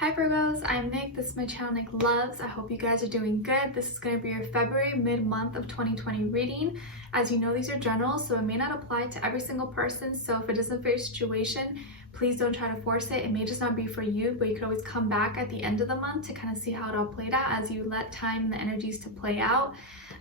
Hi Virgos, I'm Nick. This is my channel NicLoves. I hope you guys are doing good. This is going to be your February mid-month of 2020 reading. As you know, these are general, so it may not apply to every single person. So if it isn't for your situation, please don't try to force it. It may just not be for you, but you can always come back at the end of the month to kind of see how it all played out as you let time and the energies to play out.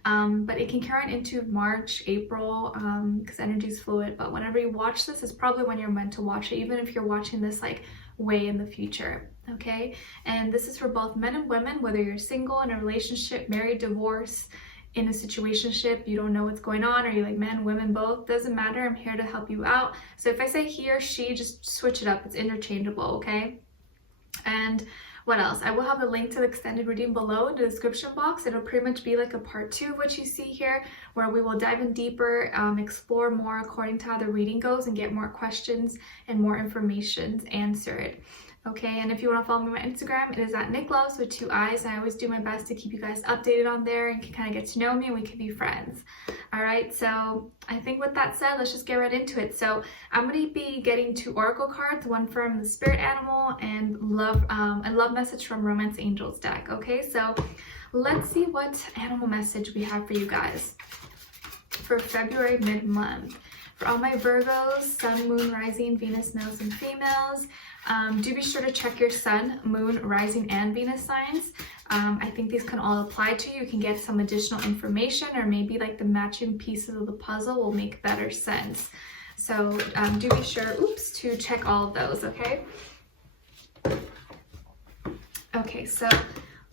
But it can carry on into March, April, because energy is fluid. But whenever you watch this, it's probably when you're meant to watch it, even if you're watching this like way in the future. Okay, and this is for both men and women, whether you're single, in a relationship, married, divorced, in a situationship, you don't know what's going on, or you're like men, women, both, doesn't matter. I'm here to help you out. So if I say he or she, just switch it up. It's interchangeable, okay? And what else? I will have a link to the extended reading below in the description box. It'll pretty much be like a part 2 of what you see here, where we will dive in deeper, explore more according to how the reading goes, and get more questions and more information answered. Okay, and if you want to follow me on my Instagram, it is at NicLoves with 2 I's. I always do my best to keep you guys updated on there and can kind of get to know me, and we can be friends. All right, so I think with that said, let's just get right into it. So I'm going to be getting 2 oracle cards, one from the spirit animal and a love message from Romance Angels deck. Okay, so let's see what animal message we have for you guys for February mid-month. For all my Virgos, Sun, Moon, Rising, Venus, males and females, do be sure to check your Sun, Moon, Rising, and Venus signs. I think these can all apply to you. You can get some additional information, or maybe like the matching pieces of the puzzle will make better sense. So do be sure, to check all of those, okay? Okay, so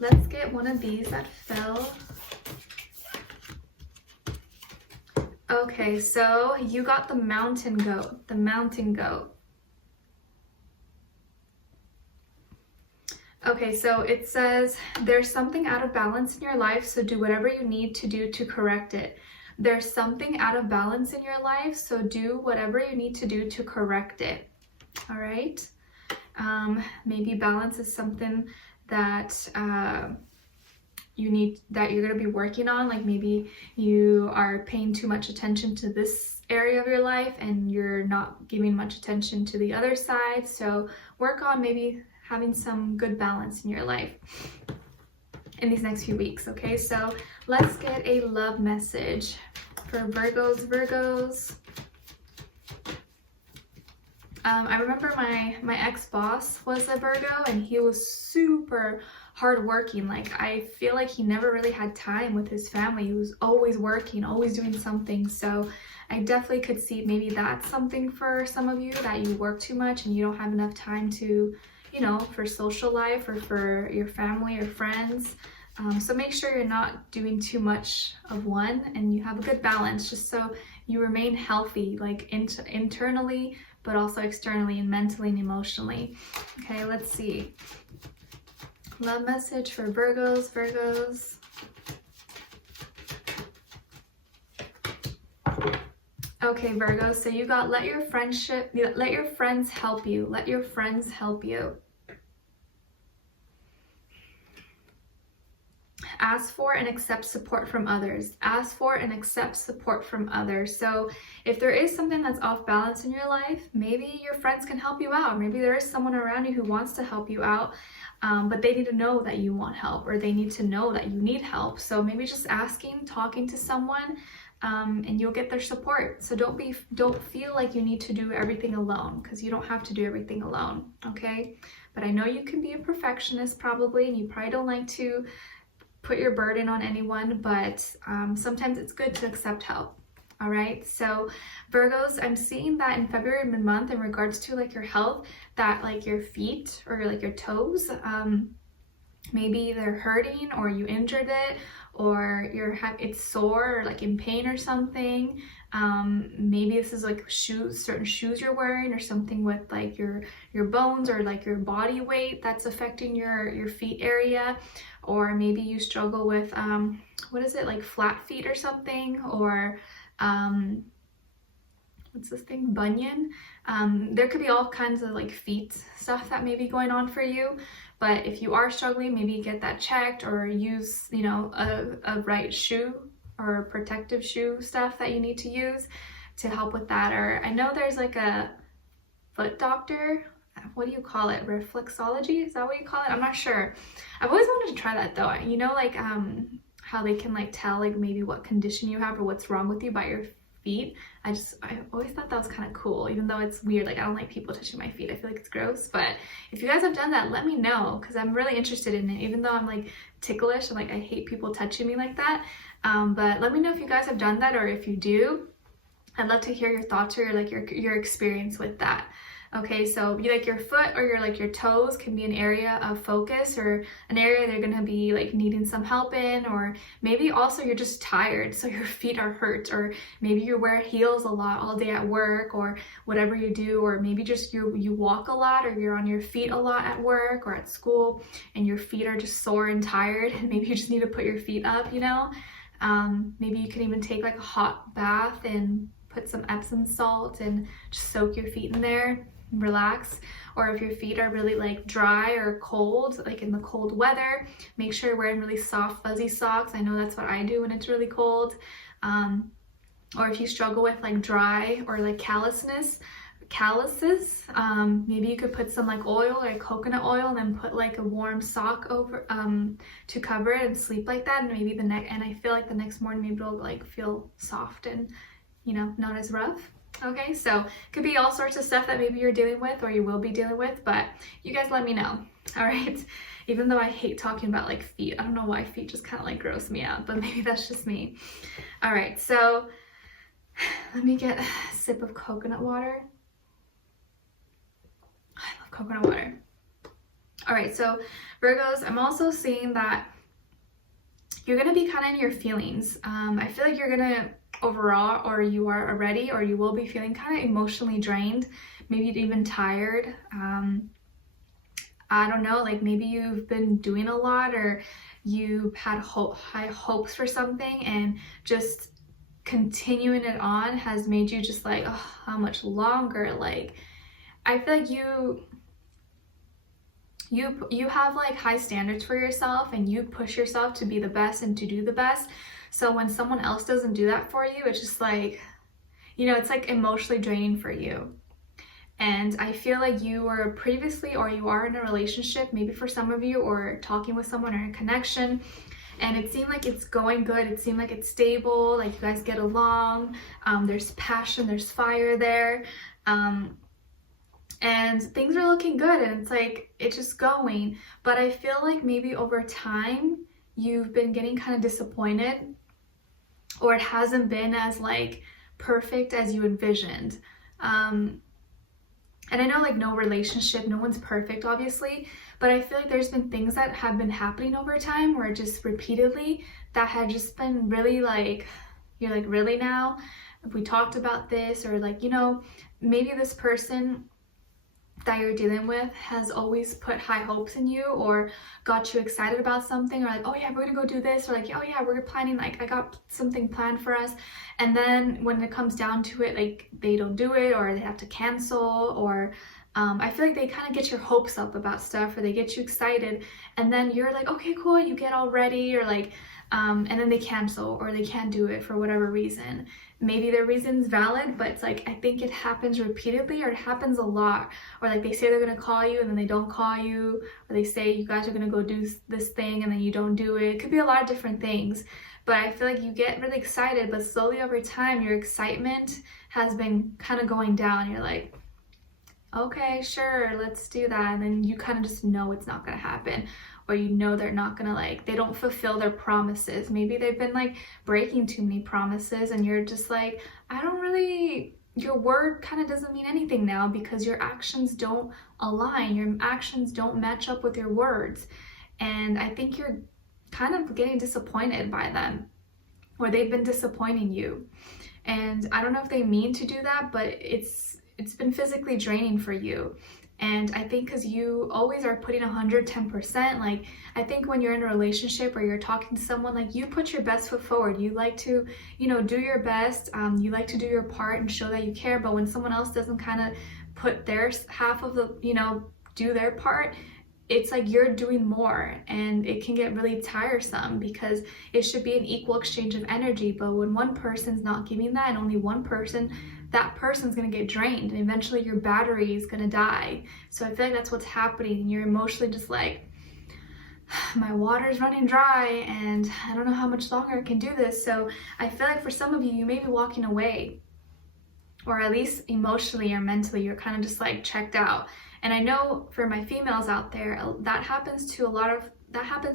let's get one of these that fell. Okay, so you got the mountain goat, Okay, so it says, there's something out of balance in your life, so do whatever you need to do to correct it. There's something out of balance in your life, so do whatever you need to do to correct it. All right? Maybe balance is something that you're going to be working on. Like maybe you are paying too much attention to this area of your life and you're not giving much attention to the other side. So work on maybe having some good balance in your life in these next few weeks. Okay, so let's get a love message for Virgos. I remember my ex-boss was a Virgo, and he was super hardworking. Like, I feel like he never really had time with his family. He was always working, always doing something. So I definitely could see maybe that's something for some of you, that you work too much and you don't have enough time to, you know, for social life or for your family or friends. So make sure you're not doing too much of one and you have a good balance, just so you remain healthy, like internally, but also externally and mentally and emotionally. Okay, let's see. Love message for Virgos. Okay, Virgos, so you got let your friends help you. Let your friends help you. Ask for and accept support from others. Ask for and accept support from others. So if there is something that's off balance in your life, maybe your friends can help you out. Maybe there is someone around you who wants to help you out, but they need to know that you want help, or they need to know that you need help. So maybe just asking, talking to someone, and you'll get their support. So don't feel like you need to do everything alone, because you don't have to do everything alone, okay? But I know you can be a perfectionist probably, and you probably don't like to put your burden on anyone, but sometimes it's good to accept help. All right, so Virgos, I'm seeing that in February mid-month, in regards to like your health, that like your feet or like your toes, maybe they're hurting, or you injured it, or it's sore or like in pain or something. Maybe this is like certain shoes you're wearing, or something with like your bones or like your body weight that's affecting your feet area. Or maybe you struggle with what is it, like flat feet or something, or what's this thing, bunion. There could be all kinds of like feet stuff that may be going on for you. But if you are struggling, maybe get that checked, or use, you know, a right shoe or protective shoe stuff that you need to use to help with that. Or I know there's like a foot doctor what do you call it? Reflexology? Is that what you call it? I'm not sure. I've always wanted to try that though. You know, like how they can like tell like maybe what condition you have or what's wrong with you by your feet. I always thought that was kind of cool, even though it's weird. Like I don't like people touching my feet. I feel like it's gross. But if you guys have done that, let me know, because I'm really interested in it, even though I'm like ticklish and like I hate people touching me like that. But let me know if you guys have done that, or if you do. I'd love to hear your thoughts or like your experience with that. Okay, so like your foot or your toes can be an area of focus, or an area they're gonna be like needing some help in, or maybe also you're just tired, so your feet are hurt, or maybe you wear heels a lot all day at work or whatever you do, or maybe just you walk a lot, or you're on your feet a lot at work or at school and your feet are just sore and tired, and maybe you just need to put your feet up, you know. Maybe you can even take like a hot bath and put some Epsom salt and just soak your feet in there, relax. Or if your feet are really like dry or cold, like in the cold weather, make sure you're wearing really soft fuzzy socks. I know that's what I do when it's really cold. Or if you struggle with like dry or like calluses, maybe you could put some like oil or coconut oil and then put like a warm sock over to cover it and sleep like that, and maybe and I feel like the next morning maybe it'll like feel soft and, you know, not as rough. Okay, so it could be all sorts of stuff that maybe you're dealing with or you will be dealing with, but you guys let me know. All right, even though I hate talking about like feet, I don't know why feet just kind of like gross me out, but maybe that's just me. All right, so let me get a sip of coconut water. I love coconut water. All right, so Virgos, I'm also seeing that you're gonna be kind of in your feelings. I feel like you're gonna overall, or you are already, or you will be feeling kind of emotionally drained, maybe even tired. I don't know, like maybe you've been doing a lot, or you've had high hopes for something, and just continuing it on has made you just like, oh, how much longer? Like I feel like you have like high standards for yourself, and you push yourself to be the best and to do the best. So when someone else doesn't do that for you, it's just like, you know, it's like emotionally draining for you. And I feel like you were previously, or you are in a relationship, maybe for some of you, or talking with someone or in a connection, and it seemed like it's going good. It seemed like it's stable, like you guys get along. There's passion, there's fire there. And things are looking good, and it's like, it's just going. But I feel like maybe over time, you've been getting kind of disappointed, or it hasn't been as like perfect as you envisioned. And I know like no relationship, no one's perfect obviously, but I feel like there's been things that have been happening over time, or just repeatedly, that had just been really like, you're like, really now? If we talked about this, or like, you know, maybe this person that you're dealing with has always put high hopes in you, or got you excited about something, or like, oh yeah, we're gonna go do this, or like, oh yeah, we're planning, like I got something planned for us, and then when it comes down to it, like they don't do it, or they have to cancel, or I feel like they kind of get your hopes up about stuff, or they get you excited, and then you're like, okay, cool, you get all ready, or like and then they cancel, or they can't do it for whatever reason. Maybe their reason's valid, but it's like, I think it happens repeatedly, or it happens a lot. Or like they say they're gonna call you and then they don't call you, or they say you guys are gonna go do this thing and then you don't do it. It could be a lot of different things, but I feel like you get really excited, but slowly over time your excitement has been kind of going down. You're like, okay, sure, let's do that, and then you kind of just know it's not gonna happen, or you know they're not gonna, like, they don't fulfill their promises. Maybe they've been like breaking too many promises, and you're just like, I don't really, your word kind of doesn't mean anything now, because your actions don't align, your actions don't match up with your words. And I think you're kind of getting disappointed by them, or they've been disappointing you. And I don't know if they mean to do that, but it's been physically draining for you. And I think because you always are putting 110%, like I think when you're in a relationship or you're talking to someone, like you put your best foot forward. You like to, you know, do your best. You like to do your part and show that you care. But when someone else doesn't kind of put their half of the, you know, do their part, it's like you're doing more, and it can get really tiresome, because it should be an equal exchange of energy. But when one person's not giving that, and only one person that person's going to get drained and eventually your battery is going to die. So I feel like that's what's happening. You're emotionally just like, my water's running dry and I don't know how much longer I can do this. So I feel like for some of you, you may be walking away, or at least emotionally or mentally, you're kind of just like checked out. And I know for my females out there, that happens with a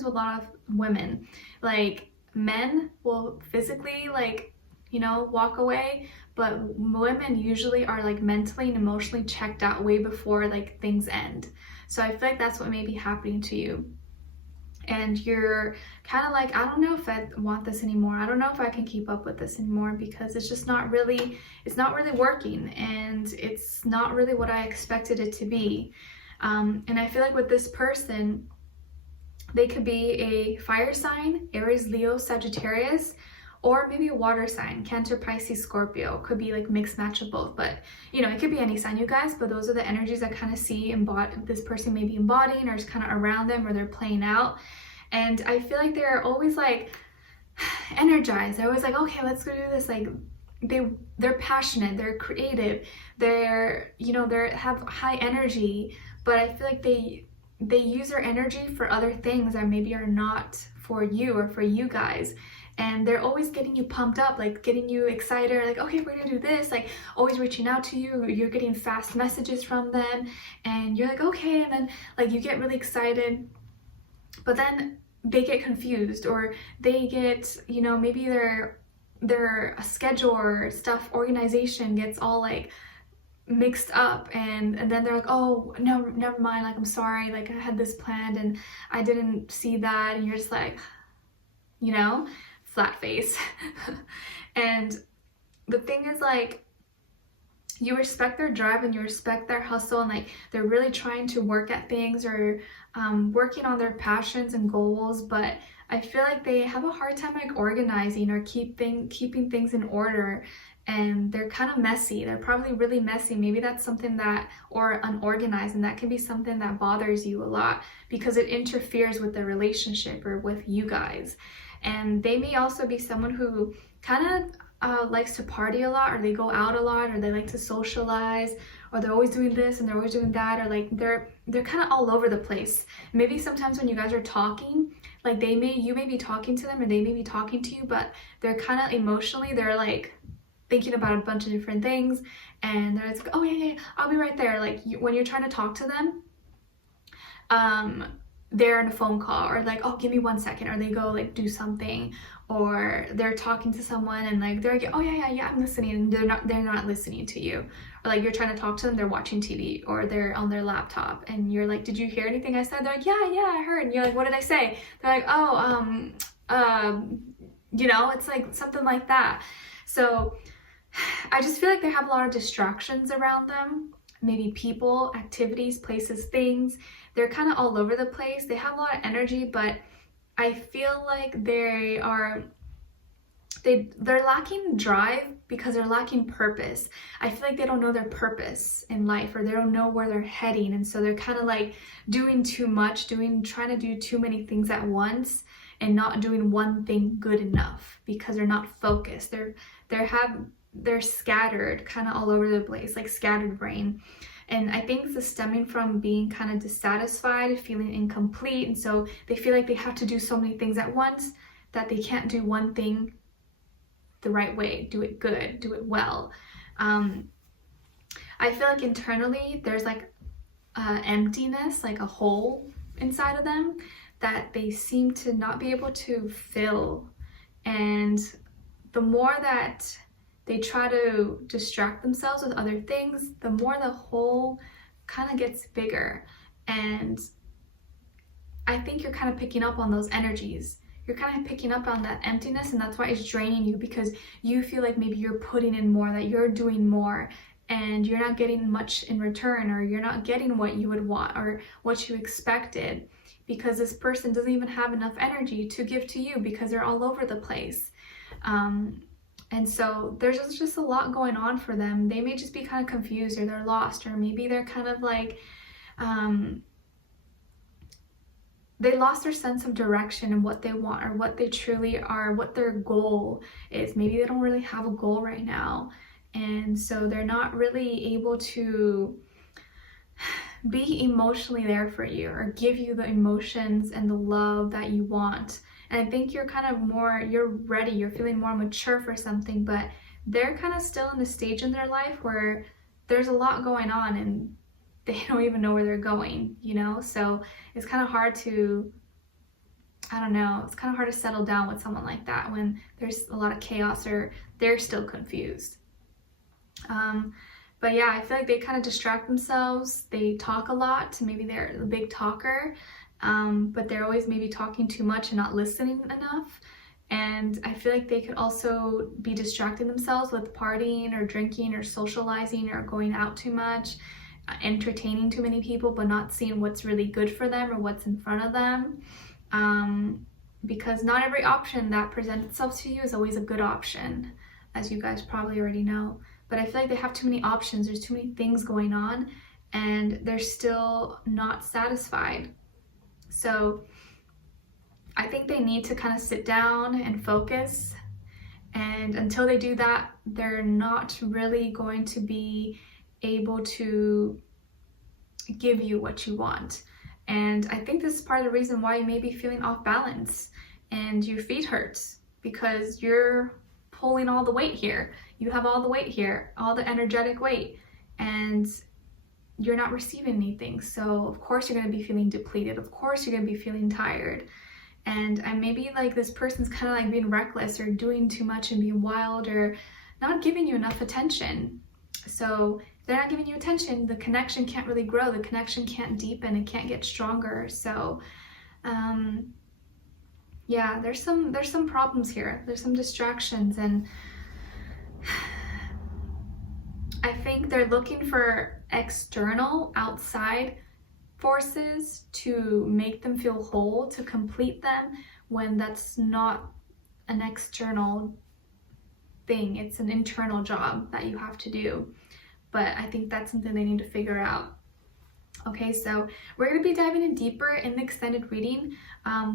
lot of women. Like, men will physically, like, you know, walk away, but women usually are like mentally and emotionally checked out way before like things end. So I feel like that's what may be happening to you. And you're kind of like, I don't know if I want this anymore. I don't know if I can keep up with this anymore, because it's just not really, it's not really working, and it's not really what I expected it to be. And I feel like with this person, they could be a fire sign, Aries, Leo, Sagittarius, or maybe a water sign, Cancer, Pisces, Scorpio. Could be like mixed match of both, but you know, it could be any sign, you guys, but those are the energies I kind of see this person may be embodying, or just kind of around them, or they're playing out. And I feel like they're always like energized. They're always like, okay, let's go do this. Like, they're passionate, they're creative, they're, you know, they have high energy, but I feel like they use their energy for other things that maybe are not for you or for you guys. And they're always getting you pumped up, like getting you excited, like, okay, we're gonna do this, like always reaching out to you. You're getting fast messages from them and you're like, okay, and then like you get really excited, but then they get confused, or they get, you know, maybe their schedule or stuff, organization gets all like mixed up, and then they're like, oh no, never mind, like I'm sorry, like I had this planned and I didn't see that, and you're just like, you know, flat face. And the thing is, like, you respect their drive and you respect their hustle, and like they're really trying to work at things, or working on their passions and goals, but I feel like they have a hard time like organizing or keeping things in order, and they're kind of messy. They're probably really messy. Maybe that's something that, or unorganized, and that can be something that bothers you a lot because it interferes with the relationship or with you guys. And they may also be someone who kind of likes to party a lot, or they go out a lot, or they like to socialize, or they're always doing this and they're always doing that, or like they're kind of all over the place. Maybe sometimes when you guys are talking, like you may be talking to them, or they may be talking to you, but they're kind of emotionally, they're like thinking about a bunch of different things, and they're like, oh yeah, I'll be right there. Like when you're trying to talk to them, they're on a phone call, or like, oh, give me 1 second, or they go like do something, or they're talking to someone and like they're like, oh yeah, I'm listening, and they're not listening to you. Or like you're trying to talk to them, they're watching TV, or they're on their laptop, and you're like, did you hear anything I said? They're like, yeah, I heard. And you're like, what did I say? They're like, oh, you know, it's like something like that. So I just feel like they have a lot of distractions around them, maybe people, activities, places, things. They're kind of all over the place. They have a lot of energy, but I feel like they're lacking drive because they're lacking purpose. I feel like they don't know their purpose in life, or they don't know where they're heading, and so they're kind of like doing too much, trying to do too many things at once, and not doing one thing good enough because they're not focused. They're scattered, kind of all over the place, like scattered brain. And I think this is stemming from being kind of dissatisfied, feeling incomplete, and so they feel like they have to do so many things at once that they can't do one thing the right way, do it good, do it well. I feel like internally there's like emptiness, like a hole inside of them that they seem to not be able to fill. And the more that they try to distract themselves with other things, the more the hole kind of gets bigger. And I think you're kind of picking up on those energies. You're kind of picking up on that emptiness, and that's why it's draining you, because you feel like maybe you're putting in more, that you're doing more, and you're not getting much in return, or you're not getting what you would want or what you expected, because this person doesn't even have enough energy to give to you because they're all over the place. And so there's just a lot going on for them. They may just be kind of confused, or they're lost, or maybe they're kind of like, they lost their sense of direction and what they want, or what they truly are, what their goal is. Maybe they don't really have a goal right now. and so they're not really able to be emotionally there for you or give you the emotions and the love that you want. And I think you're kind of more, you're ready, you're feeling more mature for something, but they're kind of still in the stage in their life where there's a lot going on and they don't even know where they're going, you know? So it's kind of hard to, I don't know, it's kind of hard to settle down with someone like that when there's a lot of chaos or they're still confused. But yeah, I feel like they kind of distract themselves. They talk a lot. Maybe they're a big talker, but they're always maybe talking too much and not listening enough. And I feel like they could also be distracting themselves with partying or drinking or socializing or going out too much, entertaining too many people, but not seeing what's really good for them or what's in front of them. Because not every option that presents itself to you is always a good option, as you guys probably already know. But I feel like they have too many options, there's too many things going on, and they're still not satisfied. So I think they need to kind of sit down and focus, and until they do that, they're not really going to be able to give you what you want. And I think this is part of the reason why you may be feeling off balance and your feet hurt, because you're pulling all the weight here. You have all the weight here, all the energetic weight, and you're not receiving anything. So of course you're going to be feeling depleted. Of course you're going to be feeling tired. And maybe like this person's kind of like being reckless or doing too much and being wild or not giving you enough attention. So if they're not giving you attention, the connection can't really grow. The connection can't deepen. It can't get stronger. So yeah, there's some problems here. There's some distractions, and I think they're looking for external, outside forces to make them feel whole, to complete them, when that's not an external thing. It's an internal job that you have to do. But I think that's something they need to figure out. Okay, so we're going to be diving in deeper in the extended reading.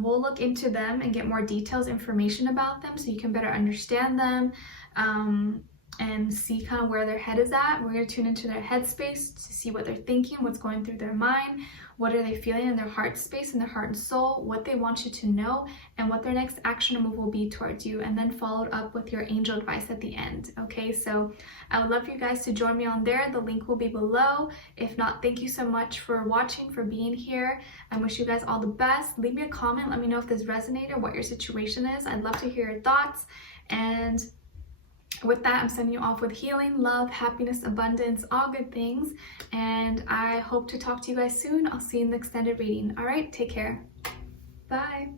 We'll look into them and get more details, information about them, so you can better understand them and see kind of where their head is at. We're going to tune into their headspace to see what they're thinking, what's going through their mind, what are they feeling in their heart space, in their heart and soul, what they want you to know, and what their next action or move will be towards you, and then followed up with your angel advice at the end. Okay, so I would love for you guys to join me on there. The link will be below. If not, thank you so much for watching, for being here. I wish you guys all the best. Leave me a comment. Let me know if this resonated, what your situation is. I'd love to hear your thoughts. And with that, I'm sending you off with healing, love, happiness, abundance, all good things. And I hope to talk to you guys soon. I'll see you in the extended reading. All right, take care. Bye.